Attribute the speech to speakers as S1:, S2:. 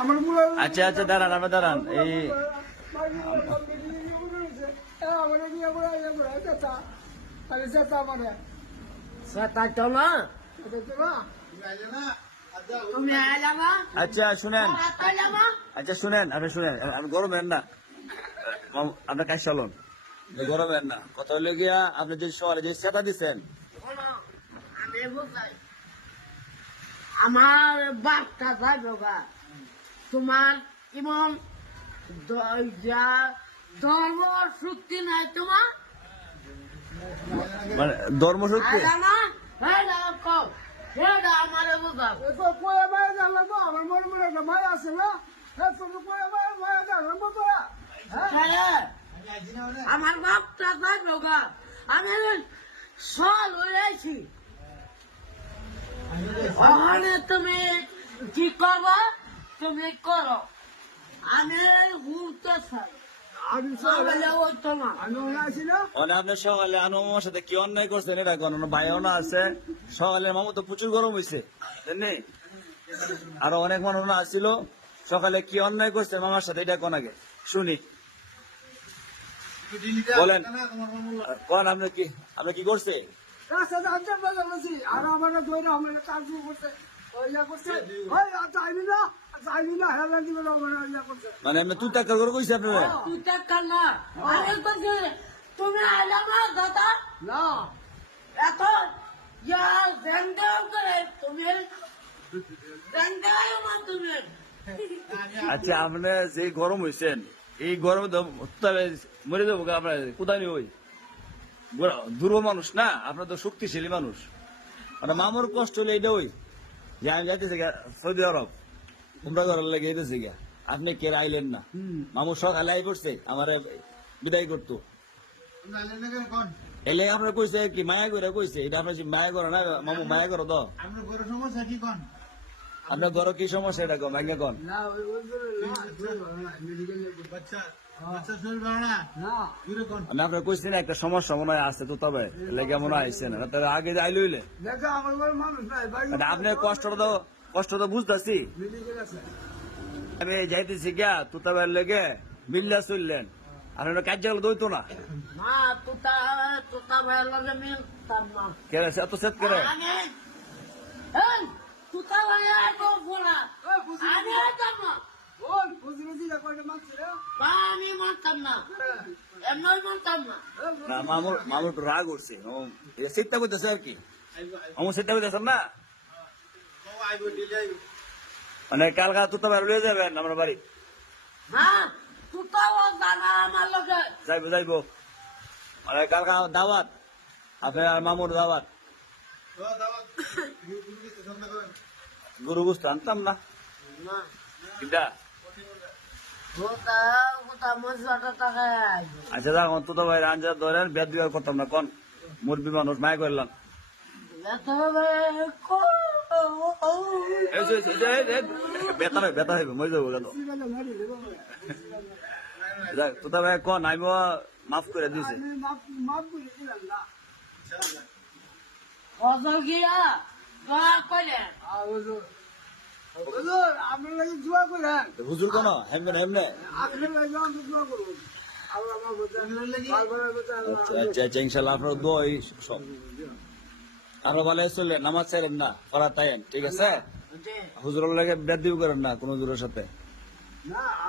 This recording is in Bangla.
S1: আমার
S2: আচ্ছা আচ্ছা দাঁড়ান আপনি দাঁড়ান। এই
S1: আমার আমারে
S2: আচ্ছা শুনেন। আচ্ছা শুনেন আপনি শুনেন। আমি গরম হেন না। আপনার কাজ চলুন। গরম হেন না। কথা হলে গিয়া আপনি যে সকালে যে সেটা দিচ্ছেন
S3: আমার বাপটা যাইব গা। তোমার যা- ধর্ম শক্তি নাই তোমার।
S2: মানে
S3: কও। হেডা আমারে বাপটা যাইব আমি সল হয়েছি তুমি কি করব? তুমি করো। আমি ঘুরতে চাই সকালে
S2: সাথে কি অন্যায় করছেন? এটা কোন ভাইও না আছে। সকালে মামু তো প্রচুর গরম হয়েছে আরও অনেক মানুষ আসছিল। সকালে কি অন্যায় করছেন মামার সাথে? এটা কোন আগে? শুনি। বলেন। কোন আপনি কি আপনি কি করছে।
S1: আর আমার ধরে আমার কাজ করছে। ওই করছে। ওই চাইবি না?
S2: মানে এমনি তুই টাকা করে কইছে আপনারা।
S3: তুই টাকা না। আমি বলছি তুমি আইলা না দাদা?
S1: না।
S3: এত ইয়া জেন্দাও করে তুমি। জেন্দাও তুমি।
S2: আচ্ছা আপনি যে গরম হয়েছেন এই গরমে তো তবে মরে যাব আপনার কোথায় ওই? দুর্বল মানুষ না আপনার তো শক্তিশালী মানুষ। মানে মামুর কষ্ট হলে এটা ওই। যে আমি যাইতেছি সৌদি আরব। তোমরা ঘরের লেগে যেতেছি গা আপনি কে আইলেন না? মামু সকালে আই পড়ছে আমার বিদায় করতো। এলে আপনার কইছে কি মায়া করে কইছে এটা আপনার মায়া করে না? মামু মায়া করো তো
S4: আমরা বড় সমস্যা কি
S2: আপনার ঘরে কি সমস্যা এটা কম ভাঙ্গা কন?
S1: না ওই ওই না মেডিকেল
S4: বাচ্চা বাচ্চা শরীর ভালো না?
S1: না।
S4: দূরে কন?
S2: আপনার কইছেন একটা সমস্যা মনে হয় আছে তো তবে লেগে মনে হয় না। তার আগে আইলে আপনার কষ্টটা তো কষ্ট তো বুঝতেছি। আমি যাইতেছি গিয়া তুতাবের লেগে মিল্লা চললেন। আর এটা কার্যালয় দইতো না। এত সেট করে? মামুর রাগ উঠছে। ও চিন্তা করতেছে আর কি? আমার চিন্তা করতেছেন না? মানে কালকা তুতাবের লয়ে যাবেন আমার বাড়ি।
S3: না তুতাও জানা আমার লগে।
S2: যাইবো যাইবো। মানে কালকা দাওয়াত আপনার মামুর দাওয়াত।
S4: গুরু
S2: বুঝতে আনতাম না।
S3: তুতা তুতা
S2: আচ্ছা দেখুন তো ভাই আনজা ধরেন বেদ বিভাগ করতাম না কোন? মুরবি মানুষ মায় করলাম। বেতা হবে বেতা হবে মরে যাব
S1: দেবো
S2: যাক তো ভাই কোন আমি মাফ করে দিয়েছে
S3: দয়া
S1: হুজুর দোয়া
S2: কোন হেমনে হেমনে
S1: দোয়া
S2: আচ্ছা আচ্ছা আচ্ছা ইনশাল্লাহ আপনার দোয়াই সব আরও ভালো চললেন নামাজ চাইলেন না পড়া তাই ঠিক আছে হুজুরের লাগে বেদ দিও করেন না কোন হুজুরের সাথে